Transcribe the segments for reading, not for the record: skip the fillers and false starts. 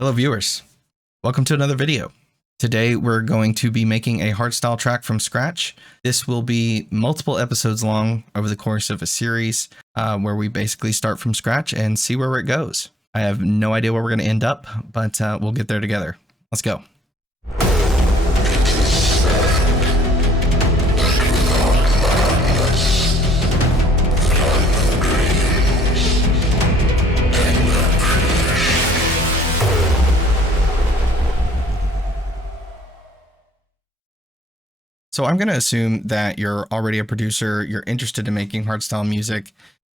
Hello viewers, welcome to another video. Today we're going to be making a hardstyle track from scratch. This will be multiple episodes long over the course of a series where we basically start from scratch and see where it goes. I have no idea where we're going to end up, but we'll get there together. Let's go. So I'm going to assume that you're already a producer, you're interested in making hardstyle music,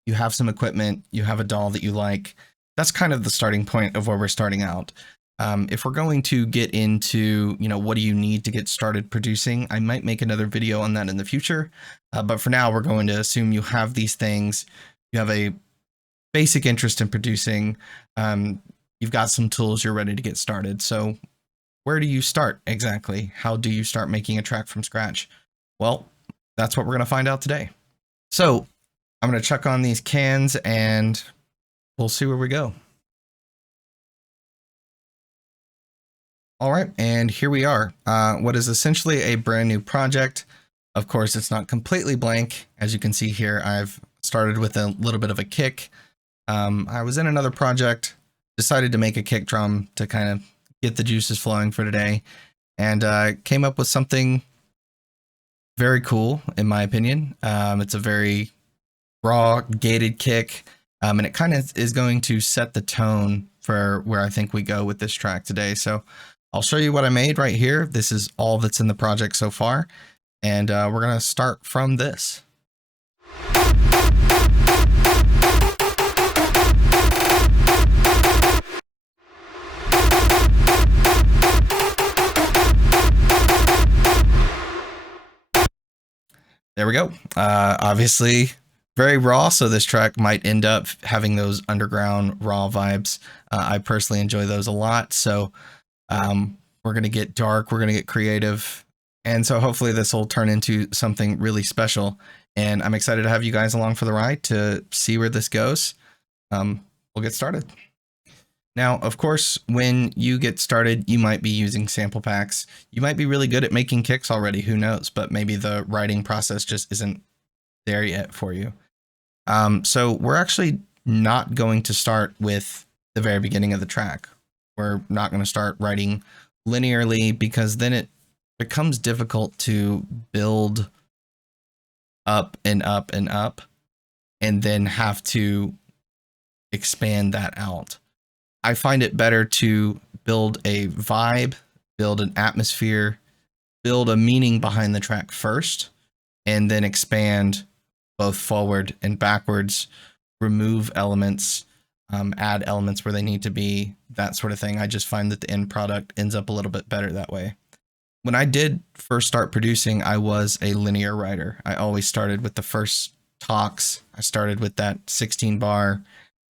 you have some equipment, you have a DAW that you like. That's kind of the starting point of where we're starting out. If we're going to get into, what do you need to get started producing, I might make another video on that in the future. But for now, we're going to assume you have these things, you have a basic interest in producing, you've got some tools, you're ready to get started. So where do you start exactly? How do you start making a track from scratch? Well, that's what we're going to find out today. So I'm going to chuck on these cans and we'll see where we go. All right, and here we are. What is essentially a brand new project. Of course, it's not completely blank. As you can see here, I've started with a little bit of a kick. I was in another project, decided to make a kick drum to kind of get the juices flowing for today, and came up with something very cool in my opinion. It's a very raw gated kick, and it kind of is going to set the tone for where I think we go with this track today. So I'll show you what I made right here. This is all that's in the project so far, and we're gonna start from this. There we go. Obviously very raw, so this track might end up having those underground raw vibes. I personally enjoy those a lot, so we're going to get dark, we're going to get creative, and so hopefully this will turn into something really special, and I'm excited to have you guys along for the ride to see where this goes. We'll get started. Now, of course, when you get started, you might be using sample packs. You might be really good at making kicks already, who knows, but maybe the writing process just isn't there yet for you. So we're actually not going to start with the very beginning of the track. We're not going to start writing linearly because then it becomes difficult to build up and up and up and then have to expand that out. I find it better to build a vibe, build an atmosphere, build a meaning behind the track first, and then expand both forward and backwards, remove elements, add elements where they need to be, that sort of thing. I just find that the end product ends up a little bit better that way. When I did first start producing, I was a linear writer. I always started with the first talks. I started with that 16 bar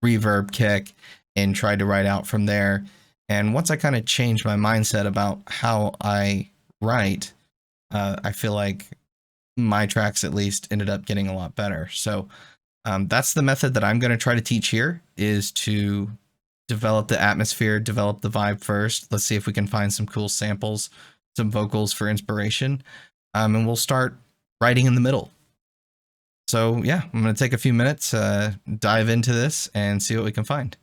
reverb kick and tried to write out from there. And once I kind of changed my mindset about how I write, I feel like my tracks at least ended up getting a lot better. So that's the method that I'm going to try to teach here, is to develop the atmosphere, develop the vibe first. Let's see if we can find some cool samples, some vocals for inspiration, and we'll start writing in the middle. So yeah, I'm going to take a few minutes, dive into this and see what we can find.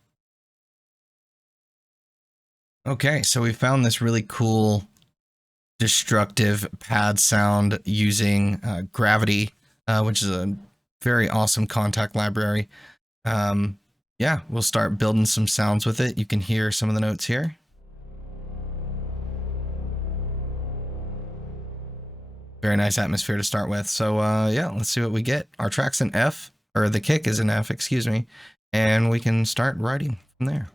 Okay, so we found this really cool destructive pad sound using Gravity, which is a very awesome contact library. Yeah, we'll start building some sounds with it. You can hear some of the notes here. Very nice atmosphere to start with. So yeah, let's see what we get. Our track's in F, or the kick is in F, excuse me, and we can start writing from there.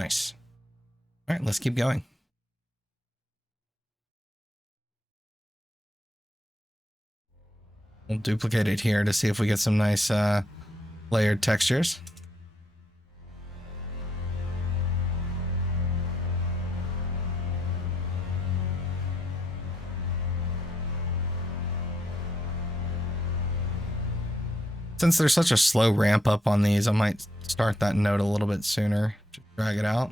Nice. All right, let's keep going. We'll duplicate it here to see if we get some nice layered textures. Since there's such a slow ramp up on these, I might start that note a little bit sooner. Just drag it out.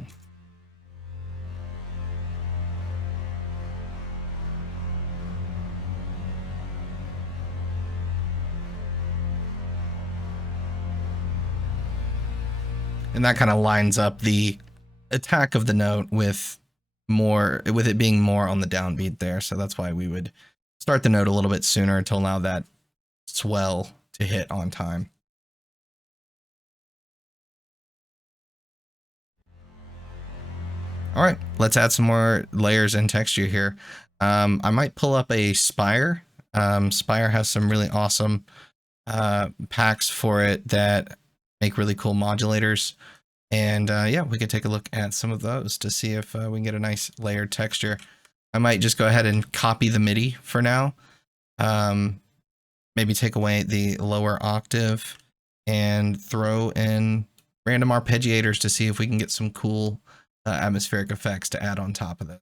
And that kind of lines up the attack of the note with it being more on the downbeat there. So that's why we would start the note a little bit sooner to allow that swell to hit on time. All right, let's add some more layers and texture here. I might pull up a Spire. Spire has some really awesome packs for it that make really cool modulators. And yeah, we could take a look at some of those to see if we can get a nice layered texture. I might just go ahead and copy the MIDI for now. Maybe take away the lower octave and throw in random arpeggiators to see if we can get some cool atmospheric effects to add on top of it.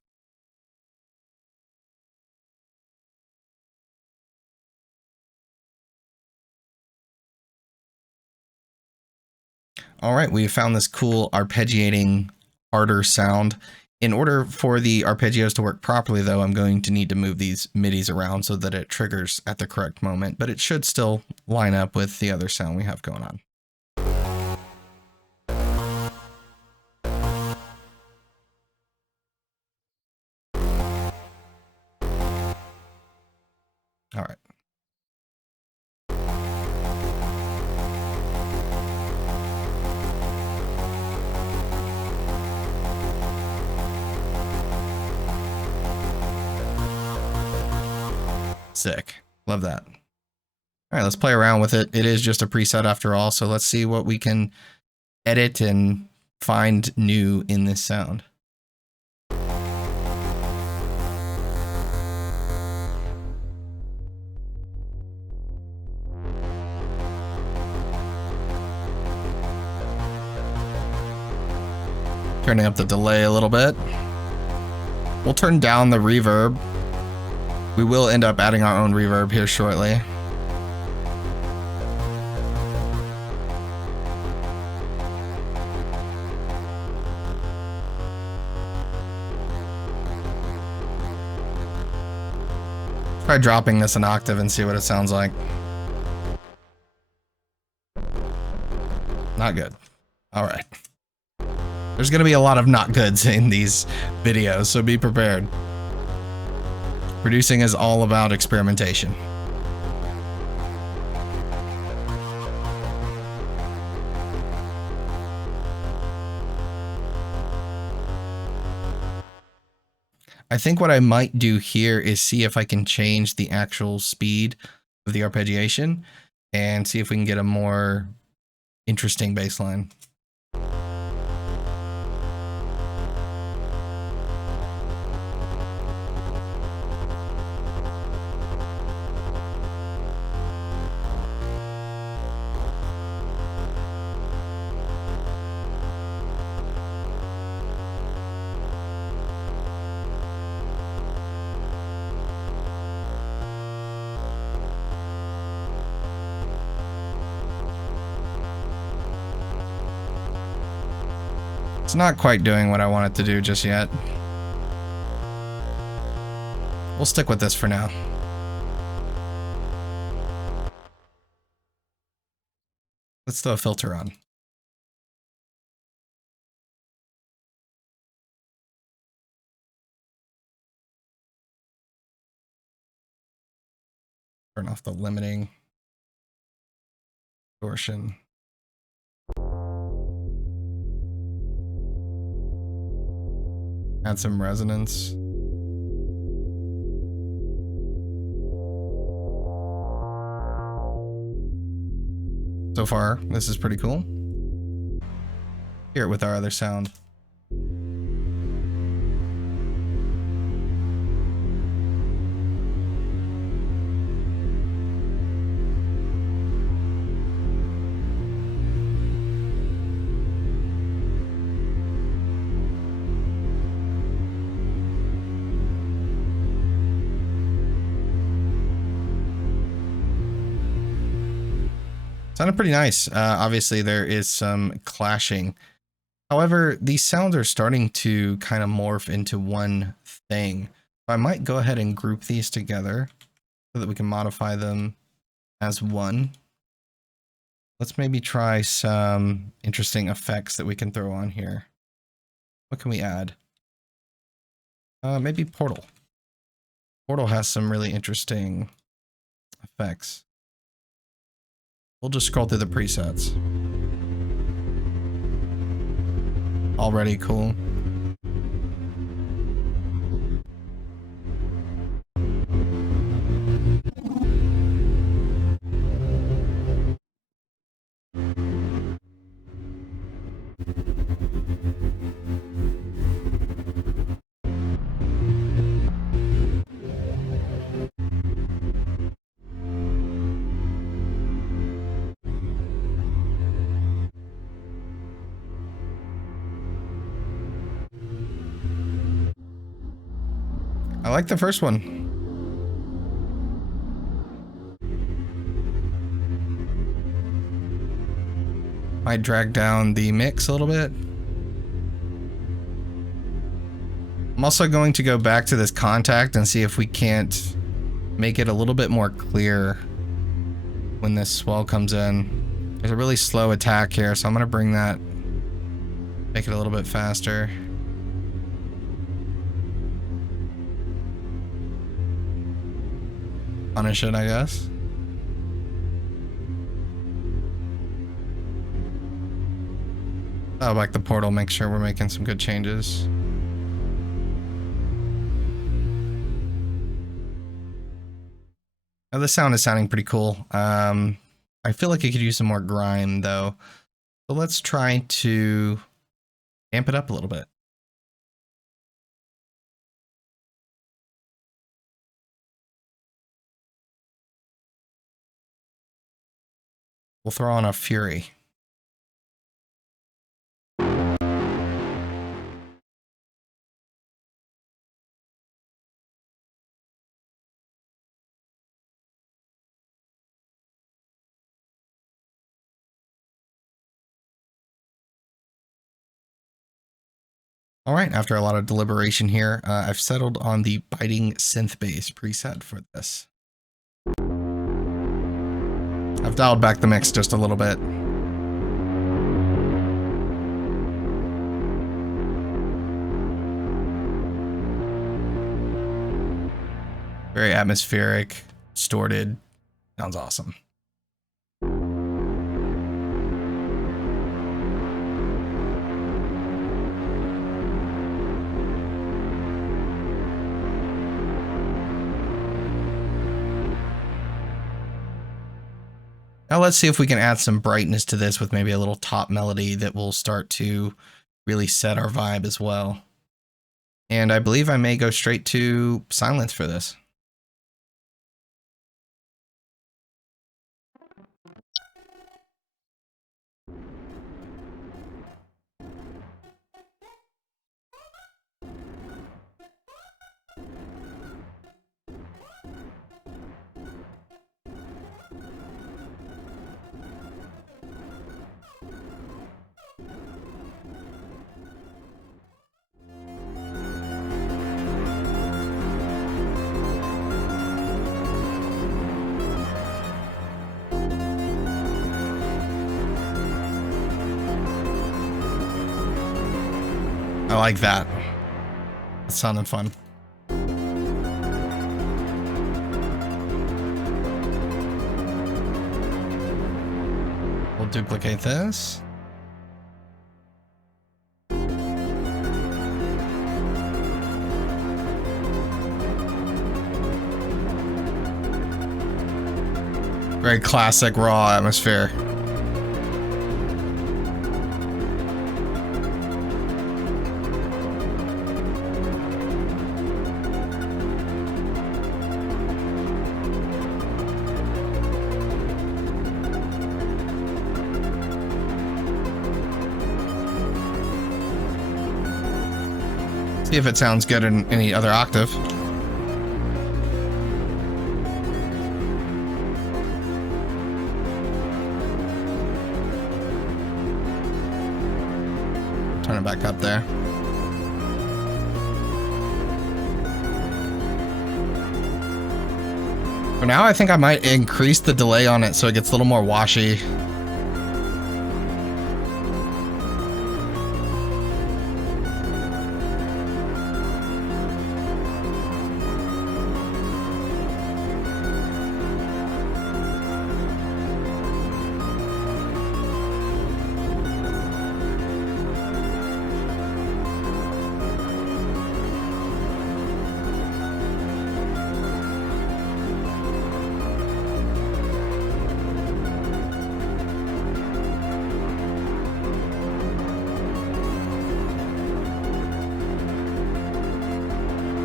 All right, we found this cool arpeggiating harder sound. In order for the arpeggios to work properly, though, I'm going to need to move these MIDIs around so that it triggers at the correct moment, but it should still line up with the other sound we have going on. All right. Sick. Love that. All right, let's play around with it. It is just a preset after all, so let's see what we can edit and find new in this sound. Turning up the delay a little bit. We'll turn down the reverb. We will end up adding our own reverb here shortly. Try dropping this an octave and see what it sounds like. Not good. All right. There's going to be a lot of not goods in these videos, so be prepared. Producing is all about experimentation. I think what I might do here is see if I can change the actual speed of the arpeggiation and see if we can get a more interesting bass line. It's not quite doing what I want it to do just yet. We'll stick with this for now. Let's throw a filter on. Turn off the limiting distortion. Add some resonance. So far, this is pretty cool. Hear it with our other sound. Sounded pretty nice. Obviously, there is some clashing. However, these sounds are starting to kind of morph into one thing. I might go ahead and group these together so that we can modify them as one. Let's maybe try some interesting effects that we can throw on here. What can we add? Maybe Portal. Portal has some really interesting effects. We'll just scroll through the presets. Already cool. I like the first one. Might drag down the mix a little bit. I'm also going to go back to this contact and see if we can't make it a little bit more clear when this swell comes in. There's a really slow attack here, so I'm going to bring that, make it a little bit faster. Punish it, I guess. Oh, like the portal, make sure we're making some good changes. Now, this sound is sounding pretty cool. I feel like it could use some more grime, though. So let's try to amp it up a little bit. We'll throw on a Fury. All right, after a lot of deliberation here, I've settled on the biting synth bass preset for this. I've dialed back the mix just a little bit. Very atmospheric, distorted. Sounds awesome. Now let's see if we can add some brightness to this with maybe a little top melody that will start to really set our vibe as well. And I believe I may go straight to silence for this. I like that. That sounded fun. We'll duplicate this. Very classic raw atmosphere. See if it sounds good in any other octave. turn it back up there. For now, I think I might increase the delay on it so it gets a little more washy.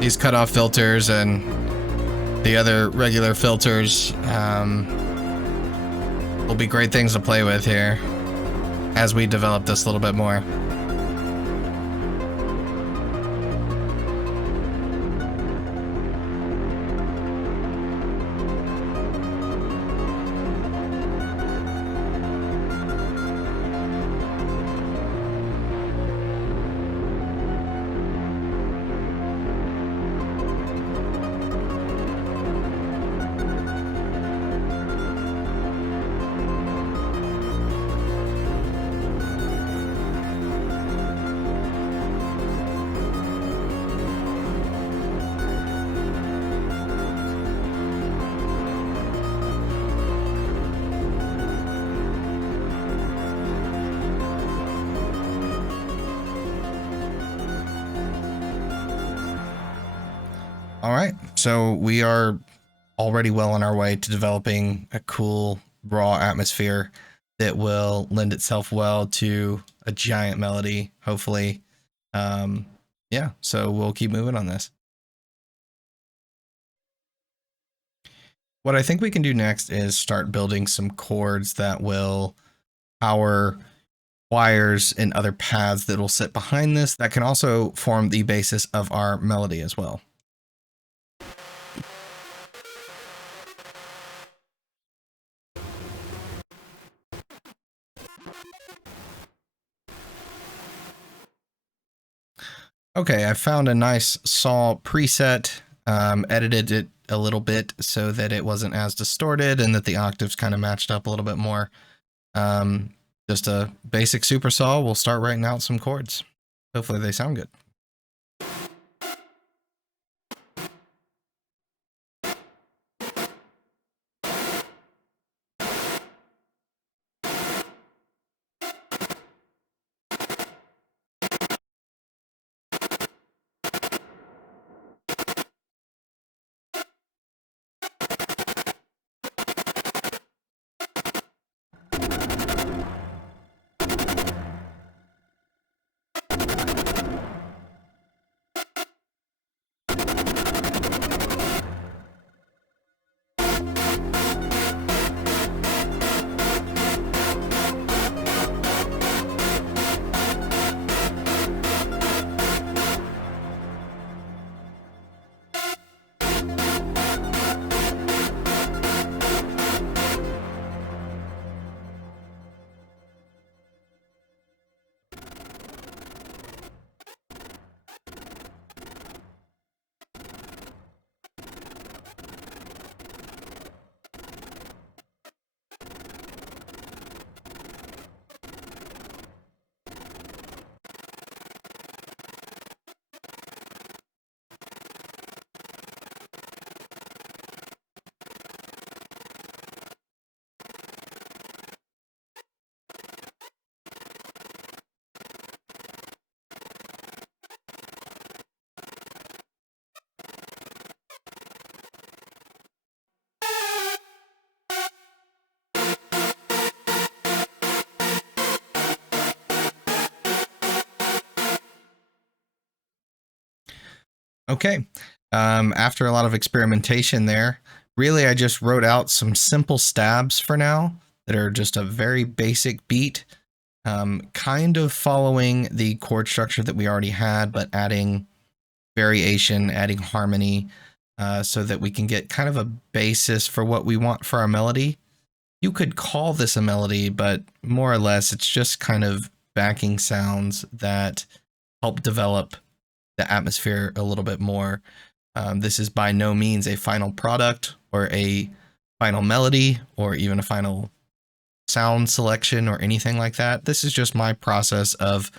These cutoff filters and the other regular filters will be great things to play with here as we develop this a little bit more. All right, so we are already well on our way to developing a cool raw atmosphere that will lend itself well to a giant melody, hopefully. Yeah, so we'll keep moving on this. What I think we can do next is start building some chords that will power wires and other paths that will sit behind this that can also form the basis of our melody as well. Okay, I found a nice saw preset, edited it a little bit so that it wasn't as distorted and that the octaves kind of matched up a little bit more. Just a basic super saw. We'll start writing out some chords. Hopefully they sound good. Okay, after a lot of experimentation there, really I just wrote out some simple stabs for now that are just a very basic beat, kind of following the chord structure that we already had, but adding variation, adding harmony, so that we can get kind of a basis for what we want for our melody. You could call this a melody, but more or less it's just kind of backing sounds that help develop the atmosphere a little bit more. This is by no means a final product or a final melody or even a final sound selection or anything like that. This is just my process of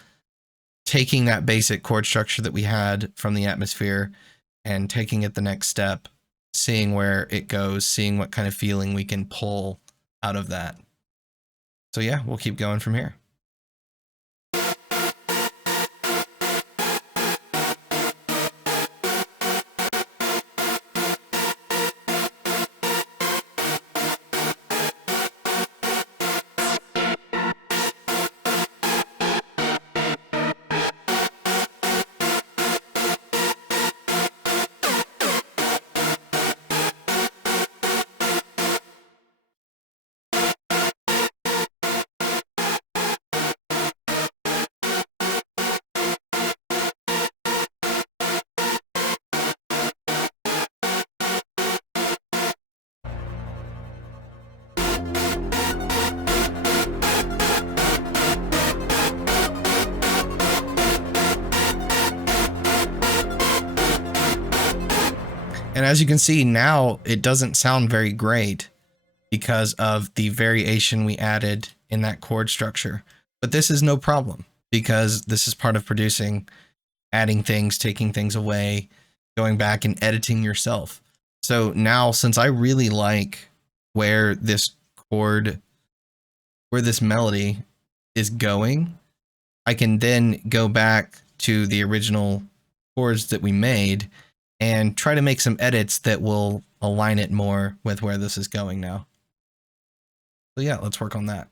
taking that basic chord structure that we had from the atmosphere and taking it the next step, seeing where it goes, seeing what kind of feeling we can pull out of that. So yeah, we'll keep going from here. And as you can see now, it doesn't sound very great because of the variation we added in that chord structure. But this is no problem because this is part of producing, adding things, taking things away, going back and editing yourself. So now, since I really like where this chord, where this melody is going, I can then go back to the original chords that we made and try to make some edits that will align it more with where this is going now. So yeah, let's work on that.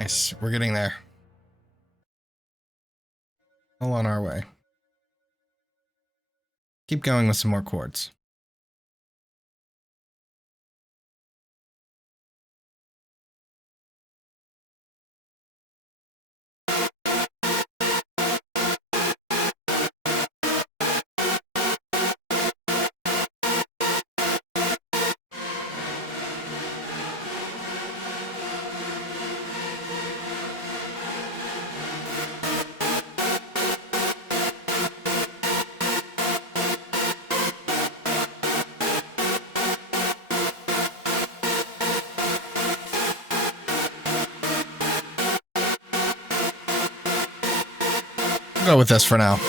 Nice, we're getting there. All on our way. Keep going with some more chords. We'll go with this for now.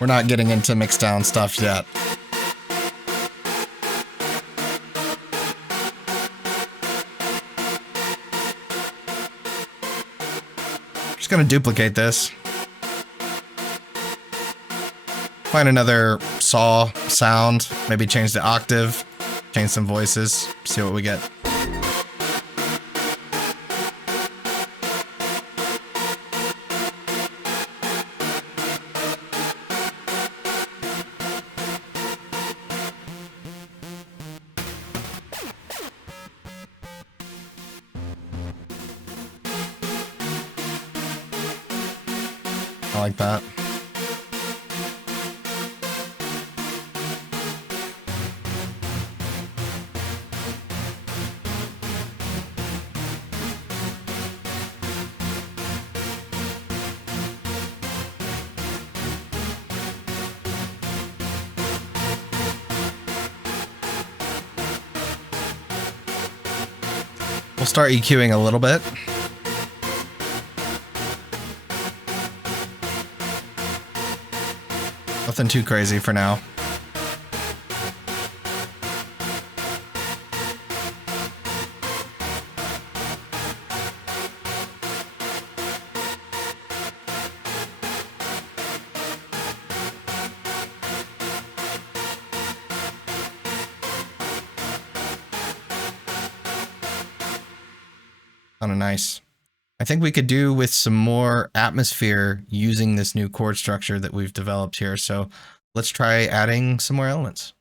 We're not getting into mixed down stuff yet. Just gonna duplicate this. Find another saw sound, maybe change the octave, change some voices, see what we get. I like that. We'll start EQing a little bit. Nothing too crazy for now. Kind of nice. I think we could do with some more atmosphere using this new chord structure that we've developed here. So let's try adding some more elements.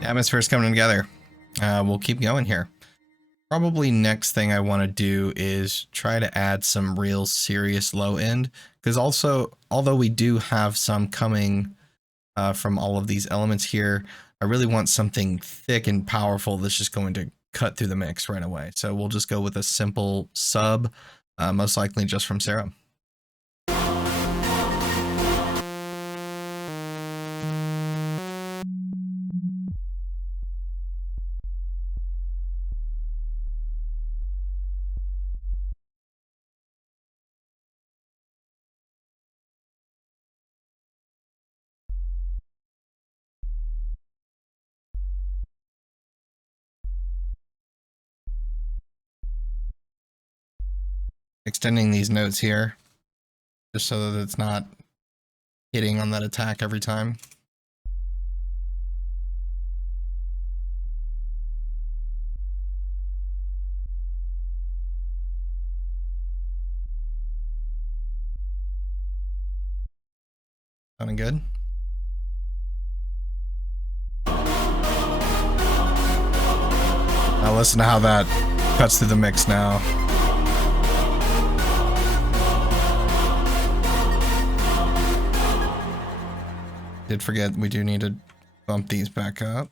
The atmosphere's coming together. We'll keep going here. Probably next thing I want to do is try to add some real serious low end, because also, although we do have some coming from all of these elements here, I really want something thick and powerful that's just going to cut through the mix right away. So we'll just go with a simple sub, most likely just from Sarah. Extending these notes here, just so that it's not hitting on that attack every time. Sounding good. Now listen to how that cuts through the mix now. Did forget we do need to bump these back up.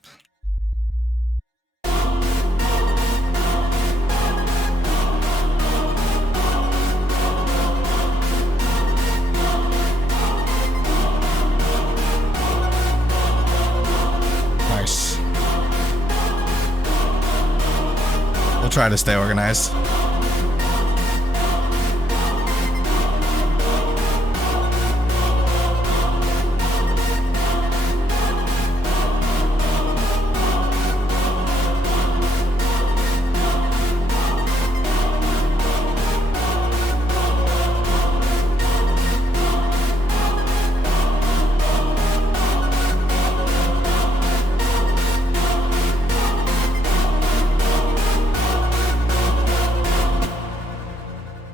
Nice. We'll try to stay organized.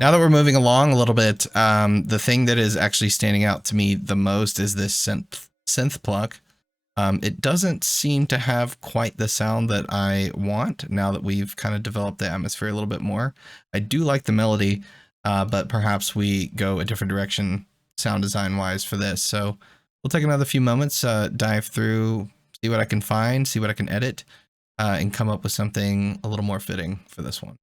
Now that we're moving along a little bit, the thing that is actually standing out to me the most is this synth pluck. It doesn't seem to have quite the sound that I want now that we've kind of developed the atmosphere a little bit more. I do like the melody, but perhaps we go a different direction sound design wise for this. So we'll take another few moments, dive through, see what I can find, see what I can edit, and come up with something a little more fitting for this one.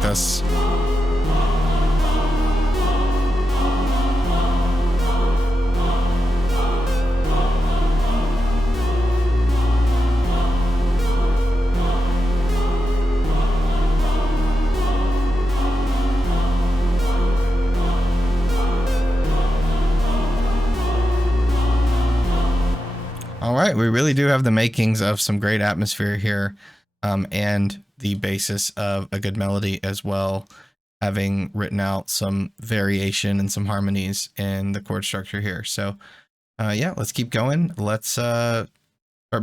This. All right, we really do have the makings of some great atmosphere here, and the basis of a good melody as well, having written out some variation and some harmonies in the chord structure here. So yeah, let's keep going. Let's start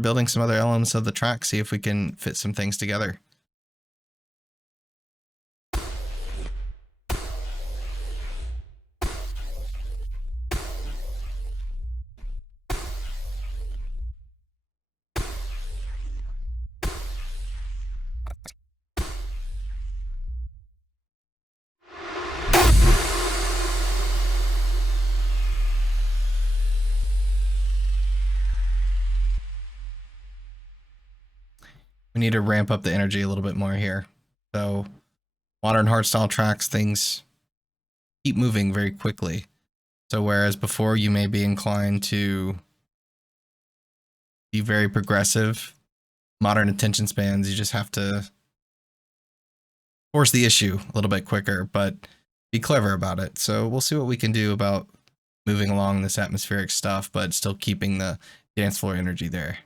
building some other elements of the track, see if we can fit some things together. We need to ramp up the energy a little bit more here. So modern hardstyle tracks, things keep moving very quickly. So whereas before you may be inclined to be very progressive, modern attention spans, you just have to force the issue a little bit quicker, but be clever about it. So we'll see what we can do about moving along this atmospheric stuff, but still keeping the dance floor energy there.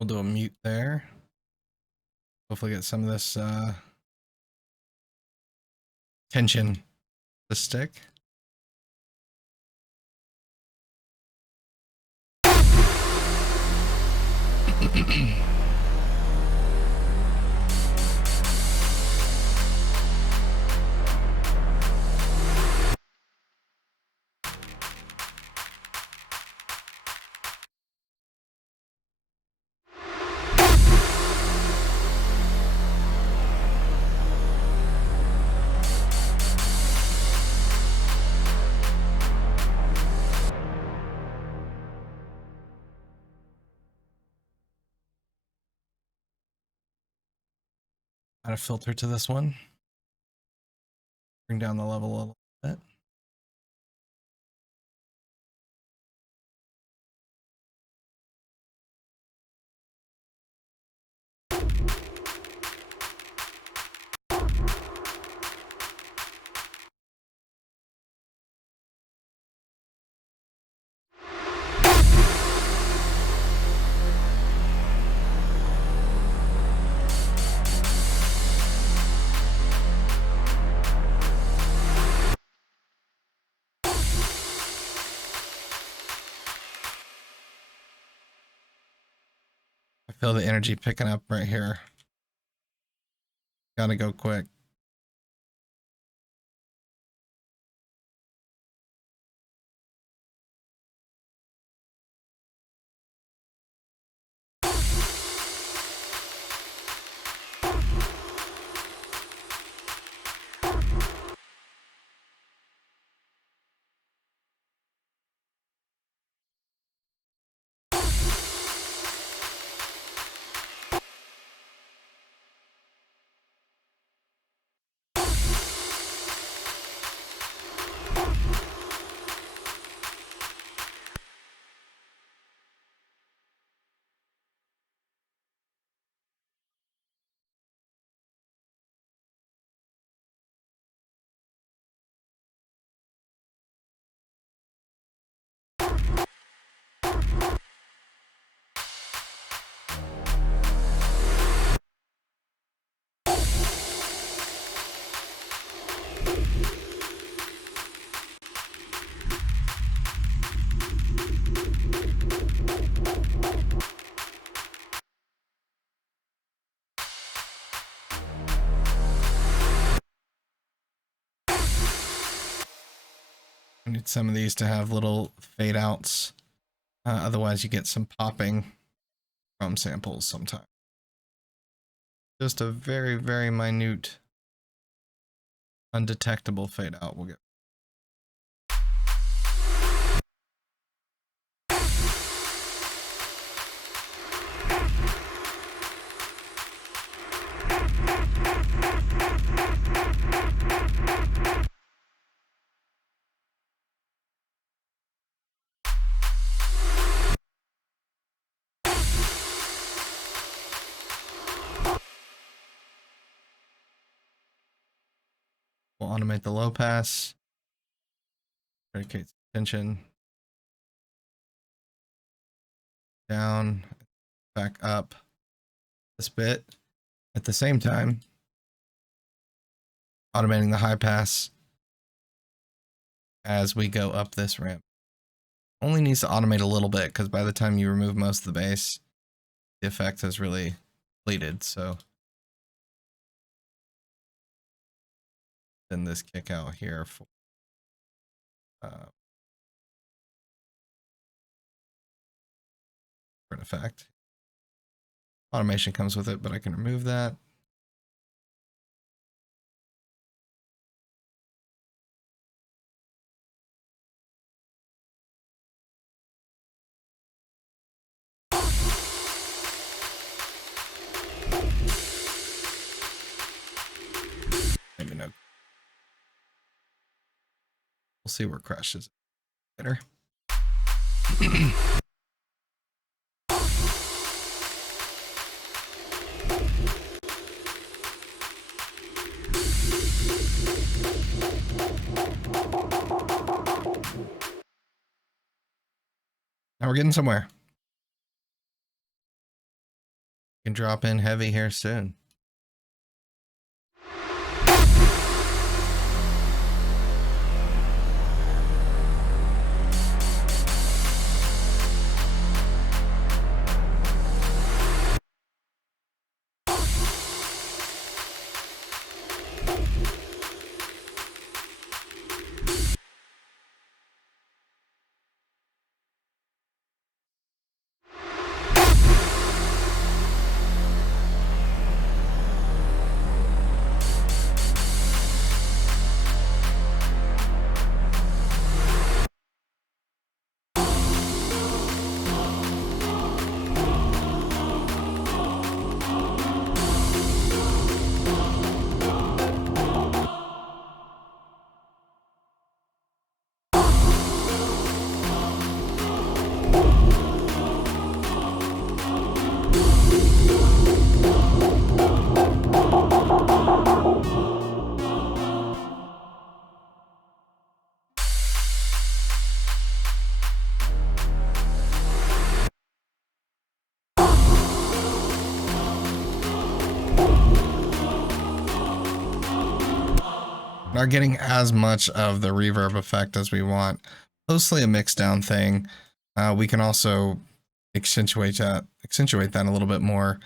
We'll do a mute there. Hopefully get some of this tension to stick. Add a filter to this one. Bring down the level a little bit. I feel the energy picking up right here. Gotta go quick. I need some of these to have little fade outs. Otherwise you get some popping from samples sometimes. Just a very, very minute, undetectable fade out will get. We'll automate the low pass, predicate tension, down, back up this bit. At the same time, automating the high pass as we go up this ramp. Only needs to automate a little bit because by the time you remove most of the bass, the effect has really depleted. So then this kick out here for an effect. Automation comes with it, but I can remove that. Maybe no. We'll see where crashes later. Now we're getting somewhere. can drop in heavy here soon. Not getting as much of the reverb effect as we want. Mostly a mix down thing. We can also accentuate that a little bit more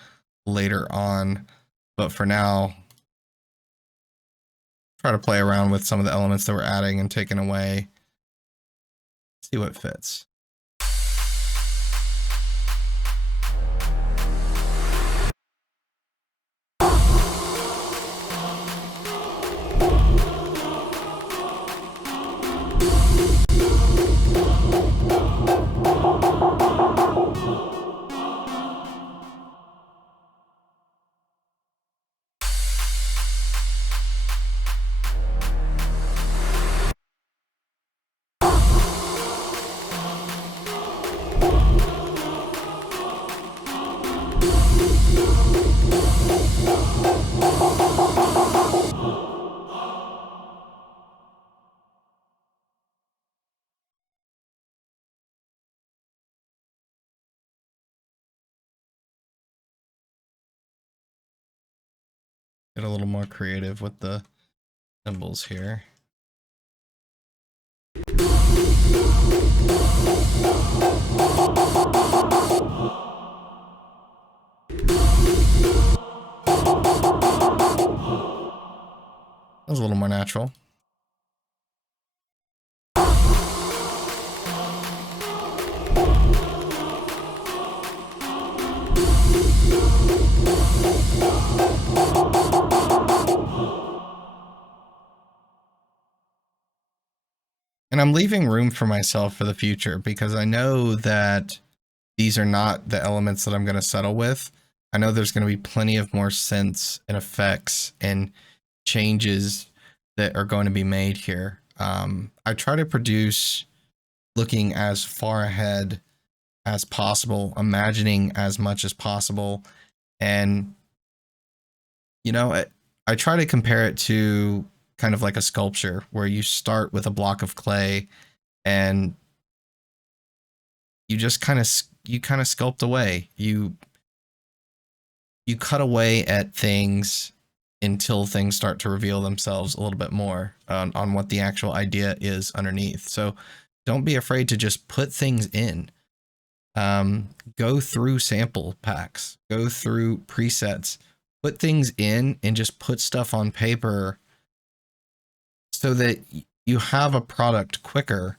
later on. But for now, try to play around with some of the elements that we're adding and taking away. See what fits. Get a little more creative with the symbols here. That was a little more natural. And I'm leaving room for myself for the future because I know that these are not the elements that I'm going to settle with. I know there's going to be plenty of more synths and effects and changes that are going to be made here. I try to produce looking as far ahead as possible, imagining as much as possible. And, you know, I try to compare it to kind of like a sculpture where you start with a block of clay and you just kind of sculpt away. You cut away at things until things start to reveal themselves a little bit more on what the actual idea is underneath. So don't be afraid to just put things in. Go through sample packs, go through presets, put things in and just put stuff on paper so that you have a product quicker,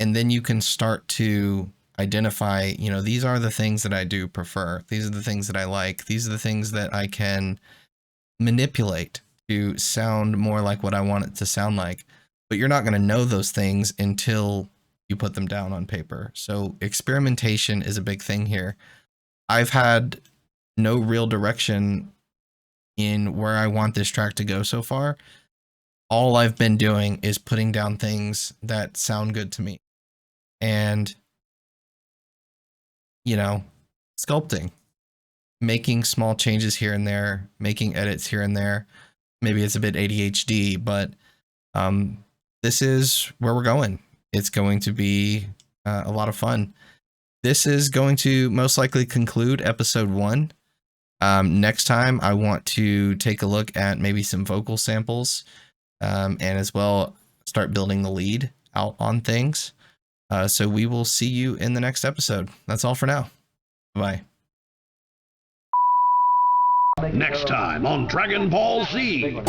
and then you can start to identify, you know, these are the things that I do prefer. These are the things that I like. These are the things that I can manipulate to sound more like what I want it to sound like. But you're not going to know those things until you put them down on paper. So experimentation is a big thing here. I've had no real direction in where I want this track to go so far. All I've been doing is putting down things that sound good to me. And, you know, sculpting, making small changes here and there, making edits here and there. Maybe it's a bit ADHD, but this is where we're going. It's going to be a lot of fun. This is going to most likely conclude episode 1. Next time, I want to take a look at maybe some vocal samples, and as well start building the lead out on things. So we will see you in the next episode. That's all for now. Bye. Next time on Dragon Ball Z.